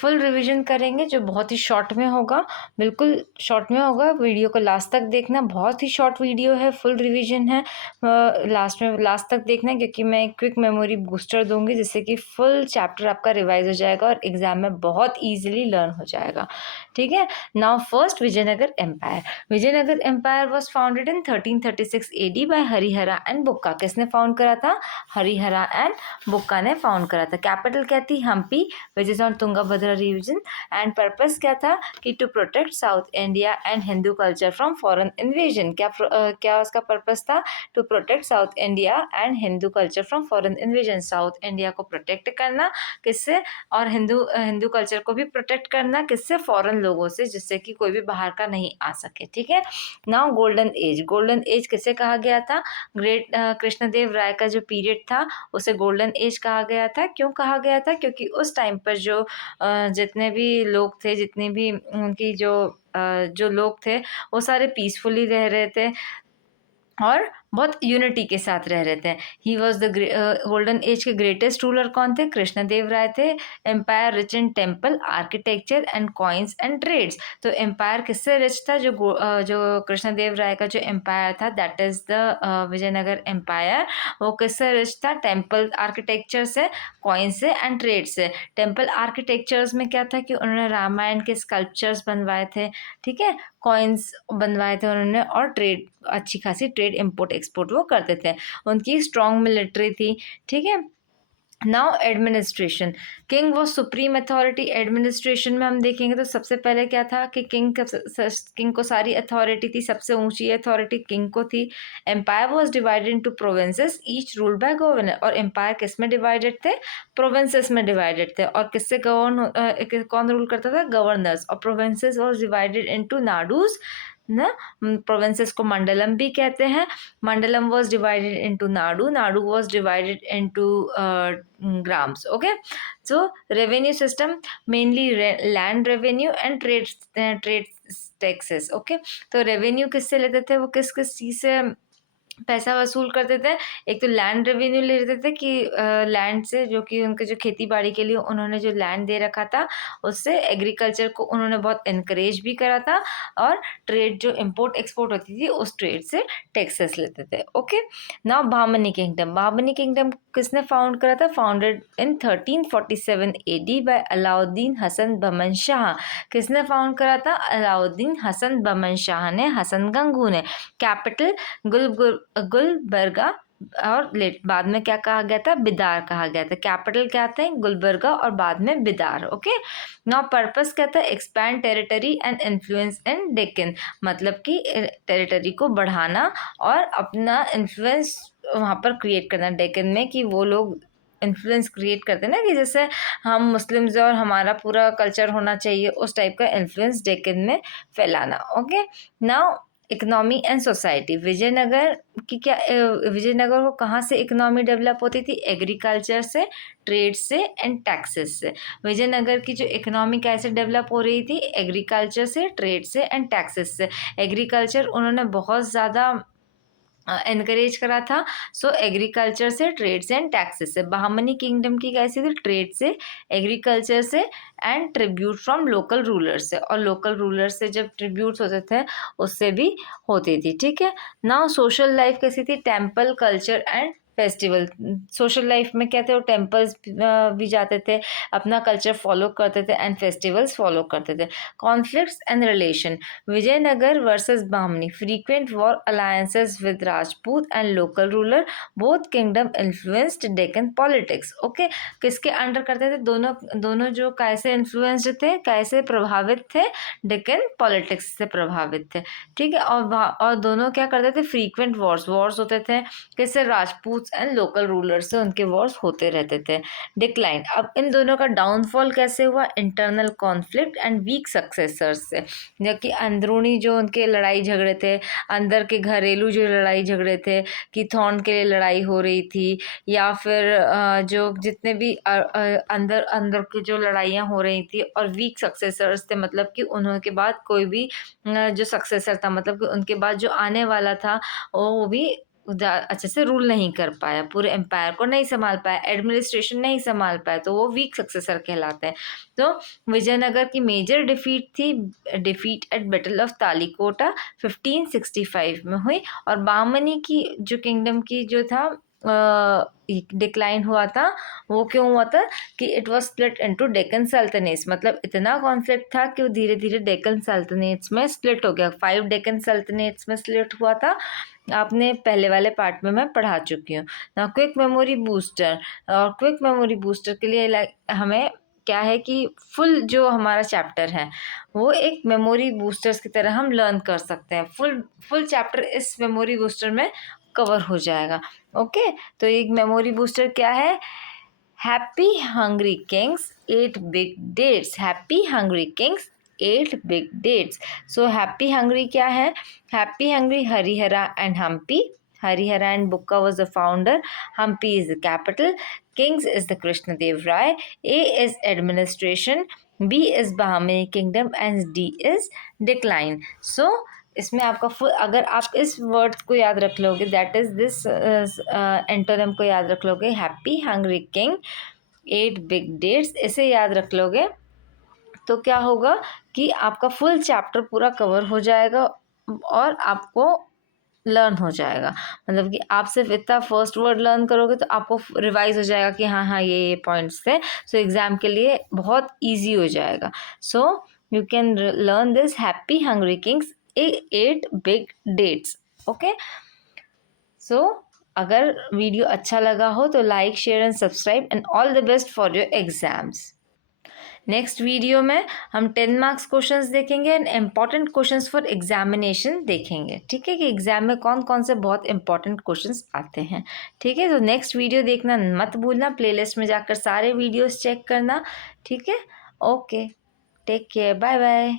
Full revision करेंगे जो बहुत ही शॉर्ट में होगा, बिल्कुल शॉर्ट में होगा। वीडियो को लास्ट तक देखना, बहुत ही शॉर्ट वीडियो है, फुल रिवीजन है। लास्ट तक देखना क्योंकि मैं एक क्विक मेमोरी बूस्टर दूंगी जिससे कि फुल चैप्टर आपका रिवाइज हो जाएगा और एग्जाम में बहुत ईजिली लर्न हो जाएगा। ठीक है। Now first, Vijayanagara empire. Vijayanagara empire was founded in 1336 AD by Harihara and Bukka. किसने फाउंड करा था? हरिहरा एंड बुक्का ने फाउंड करा था। कैपिटल क्या थी? Hampi, which is on Tungabhadra region. And purpose क्या था? कि to protect South India and Hindu culture from foreign invasion. क्या उसका पर्पस था? To protect South India and Hindu culture from foreign invasion. South India को प्रोटेक्ट करना किससे? और हिंदू कल्चर को भी प्रोटेक्ट करना किससे? फॉरेन लोगों से, जिससे कि कोई भी बाहर का नहीं आ सके। ठीक है। Now golden age. Golden age किसे कहा गया था? ग्रेट कृष्णदेव राय का जो पीरियड था उसे गोल्डन एज कहा गया था। क्यों कहा गया था? क्योंकि उस टाइम पर जो जितने भी लोग थे, जितनी भी उनकी जो लोग थे वो सारे पीसफुली रह रहे थे और बहुत यूनिटी के साथ रह रहे थे। He was the golden age के ग्रेटेस्ट रूलर कौन थे? कृष्णदेव राय थे। Empire rich in temple, architecture and coins and trades. तो एम्पायर किससे रिच था? जो कृष्णदेव राय का जो एम्पायर था, that is the Vijayanagara empire. वो किससे रिच था? टेम्पल आर्किटेक्चर से, कॉइन से एंड ट्रेड से। टेम्पल आर्किटेक्चर्स में क्या था कि उन्होंने रामायण के स्कल्पचर्स बनवाए थे। ठीक है। कॉइन्स बनवाए थे उन्होंने, और ट्रेड, अच्छी खासी ट्रेड इम्पोर्ट एक्सपोर्ट वो करते थे। उनकी स्ट्रॉन्ग मिलिट्री थी। ठीक है। Now administration. King was supreme authority. Administration में हम देखेंगे तो सबसे पहले क्या था कि किंग को सारी अथॉरिटी थी, सबसे ऊंची अथॉरिटी किंग को थी। Empire was divided into provinces, each ruled by governor. और एम्पायर किस में डिवाइडेड थे? प्रोविंसेस में डिवाइडेड थे। और किससे कौन रूल करता था? गवर्नर्स। और provinces was divided into nadus ना। प्रोविंसेस को मंडलम भी कहते हैं। Mandalam was divided into nadu, nadu was divided into grams. Okay. So revenue system, mainly land revenue and trade taxes. Okay. तो रेवेन्यू किससे लेते थे? वो किस किस चीज़ से पैसा वसूल करते थे? एक तो लैंड रेवेन्यू ले लेते थे कि लैंड से, जो कि उनके जो खेती बाड़ी के लिए उन्होंने जो लैंड दे रखा था उससे एग्रीकल्चर को उन्होंने बहुत इनकरेज भी करा था। और ट्रेड जो इंपोर्ट एक्सपोर्ट होती थी उस ट्रेड से टैक्सेस लेते थे। Okay. Now Bahmani kingdom. Bahmani kingdom किसने फाउंड करा था? Founded in 1347 AD by Alauddin Hasan Bahman Shah. किसने फाउंड करा था? अलाउद्दीन हसन बमन शाह ने, हसन गंगू ने। कैपिटल गुलबर्गा, और बाद में क्या कहा गया था? बिदार कहा गया था। कैपिटल क्या थे? गुलबर्गा, और बाद में बिदार। ओके। नाउ पर्पस क्या था? एक्सपैंड टेरिटरी एंड इन्फ्लुएंस इन डेक्कन। मतलब कि टेरिटरी को बढ़ाना और अपना इन्फ्लुएंस वहाँ पर क्रिएट करना डेक्कन में, कि वो लोग इन्फ्लुएंस क्रिएट करते हैं ना, कि जैसे हम मुस्लिम्स और हमारा पूरा कल्चर होना चाहिए, उस टाइप का इन्फ्लुएंस डेक्कन में फैलाना। Okay. Now economy and society. Vijayanagar की क्या, विजयनगर को कहाँ से इकोनॉमी डेवलप होती थी? एग्रीकल्चर से, ट्रेड से एंड टैक्सेस से। विजयनगर की जो इकोनॉमी कैसे डेवलप हो रही थी? एग्रीकल्चर से, ट्रेड से एंड टैक्सेस से। एग्रीकल्चर उन्होंने बहुत ज़्यादा एनकरेज करा था। सो एग्रीकल्चर से, ट्रेड से एंड टैक्सेस से। बहामनी किंगडम की कैसी थी? ट्रेड से, एग्रीकल्चर से and tribute from local ruler से। और लोकल रूलर से जब ट्रिब्यूट्स होते थे उससे भी होती थी। ठीक है। नाउ सोशल लाइफ कैसी थी? Temple culture and festival. Social life में क्या थे? वो टेम्पल्स भी जाते थे, अपना कल्चर फॉलो करते थे एंड फेस्टिवल्स फॉलो करते थे। Conflicts and relation. Vijayanagar versus Bahmani. Frequent war alliances with Rajput and local ruler. Both kingdom influenced Deccan politics. Okay. किसके अंडर करते थे? दोनों जो कैसे इन्फ्लुएंस्ड थे, कैसे प्रभावित थे? डेक्कन पॉलिटिक्स से प्रभावित थे। ठीक है। और दोनों क्या करते थे? फ्रीक्वेंट वॉर्स होते थे किससे? राजपूत एंड लोकल रूलर से उनके वॉर्स होते रहते थे। डिक्लाइन। अब इन दोनों का डाउनफॉल कैसे हुआ? Internal conflict and weak successors से। जबकि अंदरूनी जो उनके लड़ाई झगड़े थे, अंदर के घरेलू जो लड़ाई झगड़े थे, कि थॉन के लिए लड़ाई हो रही थी, या फिर जो जितने भी अंदर अंदर की जो लड़ाइयाँ हो रही थी, और वीक सक्सेसर्स थे, मतलब कि उन्होंने बाद कोई भी जो सक्सेसर था, मतलब कि उनके बाद जो आने वाला था वो भी अच्छे से रूल नहीं कर पाया, पूरे एम्पायर को नहीं संभाल पाया, एडमिनिस्ट्रेशन नहीं संभाल पाया, तो वो वीक सक्सेसर कहलाते हैं। तो विजयनगर की मेजर डिफीट थी, defeat at battle of Talikota 1565 में हुई। और बहमनी की जो किंगडम की जो था डिक्लाइन हुआ था, वो क्यों हुआ था कि it was split into Deccan sultanates, मतलब इतना कॉन्फ्लिक्ट था कि वो धीरे धीरे डेक्कन सल्तनेट्स में स्प्लिट हो गया। 5 डेक्कन सल्तनेट्स में स्प्लिट हुआ था, आपने पहले वाले पार्ट में मैं पढ़ा चुकी हूँ ना। क्विक मेमोरी बूस्टर, और क्विक मेमोरी बूस्टर के लिए हमें क्या है कि फुल जो हमारा चैप्टर है वो एक मेमोरी बूस्टर्स की तरह हम लर्न कर सकते हैं। फुल चैप्टर इस मेमोरी बूस्टर में कवर हो जाएगा। ओके, तो एक मेमोरी बूस्टर क्या है? Happy hungry kings 8 big dates. Happy hungry kings 8 big dates. So happy hungry क्या है? Happy hungry, Harihara and Hampi. Harihara and Bukka was the founder. Hampi is the capital. Kings is the Krishnadev Rai. A is administration. B is Bahmani kingdom and D is decline. So इसमें आपका full, अगर आप इस word को याद रख लोगे, that is this antonym को याद रख लोगे, happy hungry king 8 big dates, इसे याद रख लोगे तो क्या होगा कि आपका फुल चैप्टर पूरा कवर हो जाएगा और आपको लर्न हो जाएगा। मतलब कि आप सिर्फ इतना फर्स्ट वर्ड लर्न करोगे तो आपको रिवाइज हो जाएगा कि हाँ हाँ ये पॉइंट्स थे, सो एग्जाम के लिए बहुत इजी हो जाएगा। So you can learn this happy hungry kings 8 big dates. Okay, so अगर वीडियो अच्छा लगा हो तो like, share and subscribe and all the best for your exams. Next video में हम 10 मार्क्स क्वेश्चंस देखेंगे and important questions for examination देखेंगे। ठीक है, कि एग्जाम में कौन कौन से बहुत इंपॉर्टेंट क्वेश्चंस आते हैं। ठीक है, तो नेक्स्ट वीडियो देखना मत भूलना, प्लेलिस्ट में जाकर सारे वीडियोस चेक करना। ठीक है, okay, take care, bye bye.